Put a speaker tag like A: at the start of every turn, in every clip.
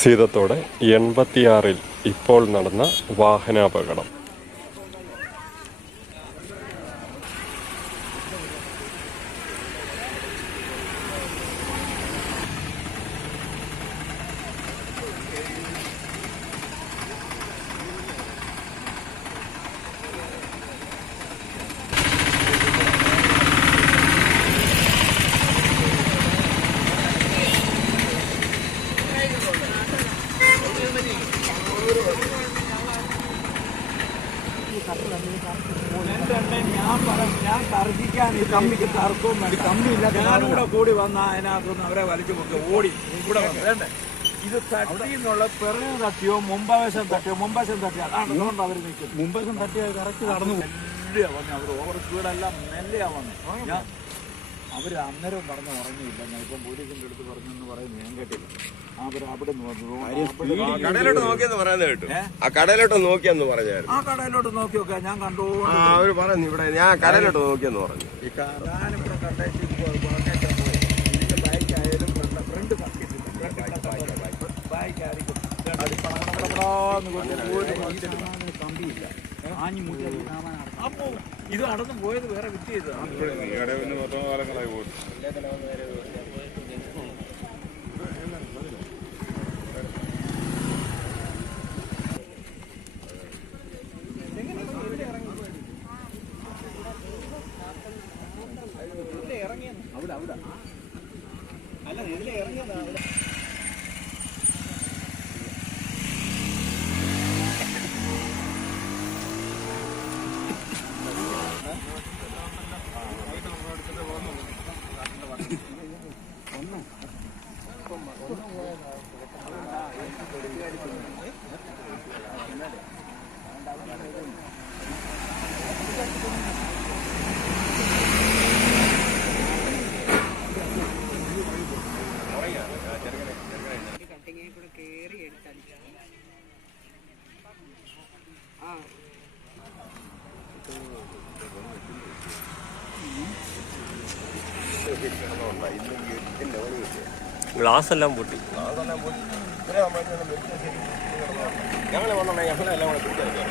A: സീതത്തോടെ എൺപത്തിയാറിൽ ഇപ്പോൾ നടന്ന വാഹനാപകടം.
B: തർക്കിക്കാൻ ഈ കമ്പിക്ക് തർക്കവും വേണ്ട. കമ്പിയില്ല ഞാനിവിടെ കൂടി വന്ന അതിനകത്തുനിന്ന് അവരെ വലിച്ചു കൊടുത്ത് ഓടി ഇവിടെ വേണ്ടേ? ഇത് തട്ടി എന്നുള്ള പിറകു തട്ടിയോ മുമ്പാവേശം തട്ടിയോ മുമ്പാവേശം തട്ടിയോ അതാണ് അതുകൊണ്ട് അവർ നിൽക്കും മുമ്പാവേശം തട്ടിയോ കറക്റ്റ് നടന്നു മെല്ലെയാ വന്നു അവർ ഓവർ സ്പീഡെല്ലാം മെല്ലെയാ വന്നു. ഞാൻ അവർ അന്നേരം പറഞ്ഞ് ഉറങ്ങിയില്ല. ഞാൻ ഇപ്പം പോലീസിന്റെ അടുത്ത് പറഞ്ഞെന്ന് പറയുന്നത് ഞാൻ കേട്ടില്ല.
C: കടയിലോട്ട് നോക്കിയെന്ന് പറയുന്നത് കേട്ടു ആ കടയിലോട്ട് നോക്കിയെന്ന് പറഞ്ഞായിരുന്നു.
B: ആ കടയിലോട്ട് നോക്കിയൊക്കെ ഞാൻ കണ്ടു.
C: ആ അവർ പറഞ്ഞു ഇവിടെ ഞാൻ കടയിലോട്ട് നോക്കിയെന്ന് പറഞ്ഞു.
B: ഞാനിവിടെ ഫ്രണ്ട് കമ്പിയില്ല അപ്പോ ഇത് അടന്നു പോയത് വേറെ വിറ്റ് ചെയ്തതാണ് അല്ല ഇതിലെ ഇറങ്ങിയതാ അവിടെ.
D: കട്ടിങ്ങേ കൂടെ കേറി എടുത്തടിച്ചു ആ
A: ഗ്ലാസ് എല്ലാം പൊട്ടി.
C: ഞങ്ങളെ വന്നോണ്ടേ ഞങ്ങളെല്ലാം കൂടെ പിടിച്ചെടുക്കാം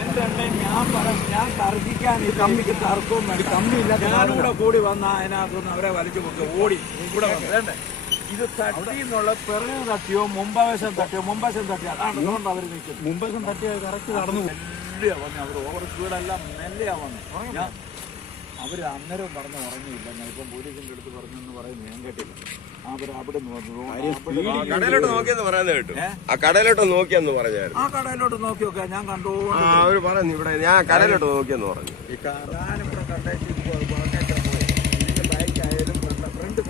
B: എന്റെ അണ്ണൻ ഞാൻ പറ ഞാൻ തർക്കിക്കാൻ ഈ കമ്മിക്ക് തർക്കവും വേണ്ട. കമ്പിയില്ല ഞാനിവിടെ കൂടി വന്ന അതിനകത്തുനിന്ന് അവരെ വലിച്ചു കൊടുത്ത് ഓടി. വേണ്ടേ? ഇത് തട്ടി എന്നുള്ള പിറകു തട്ടിയോ മുമ്പവശം തട്ടിയോ മുമ്പവശം തട്ടിയോ? അതാണ് അതുകൊണ്ട് അവർ നിൽക്കുന്നത്. മുമ്പവശം തട്ടിയോ കറക്റ്റ് നടന്നു മെല്ലെയാ വന്നു അവർ ഓവർ സ്പീഡെല്ലാം മെല്ലെയാ വന്നു. ഞാൻ അവർ അന്നേരം പറഞ്ഞ് ഉറങ്ങിയില്ല. ഞാൻ ഇപ്പം പോലീസിന്റെ അടുത്ത് പറഞ്ഞെന്ന് പറയുന്നത് ഞാൻ കേട്ടില്ല.
C: കടയിലോട്ട് നോക്കിയെന്ന് പറയുന്നത് കേട്ടു. ആ കടയിലോട്ട് നോക്കിയെന്ന് പറഞ്ഞായിരുന്നു.
B: ആ കടയിലോട്ട് നോക്കി ഞാൻ കണ്ടു
C: ആ അവർ പറഞ്ഞു ഇവിടെ ഞാൻ കടയിലോട്ട് നോക്കിയെന്ന് പറഞ്ഞു.
B: ഞാനിവിടെ ഫ്രണ്ട്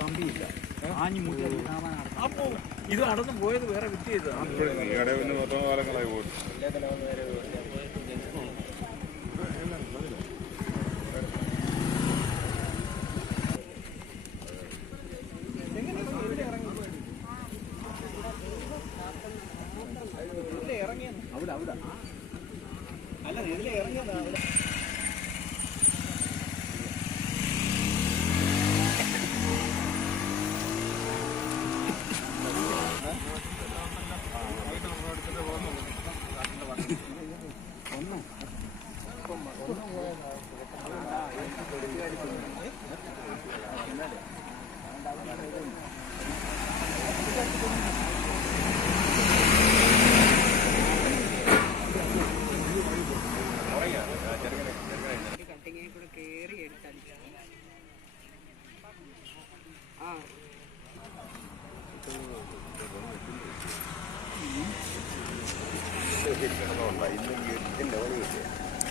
B: കമ്പിയില്ല. ആഞ്ഞു മുട്ടി അപ്പോ ഇത് നടന്നു പോയത് വേറെ വിറ്റ് ചെയ്തതാണ് അവിടെ അല്ല ഇതിലെ ഇറങ്ങിയതാ അവിടെ.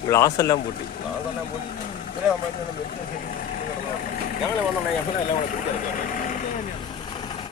A: ഗ്ലാസ് എല്ലാം
C: ഞങ്ങളെ ഞങ്ങൾ വന്നാൽ ഞങ്ങളെല്ലാം കൂടെ പിടിച്ചെടുക്കാം